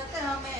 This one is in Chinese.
Look.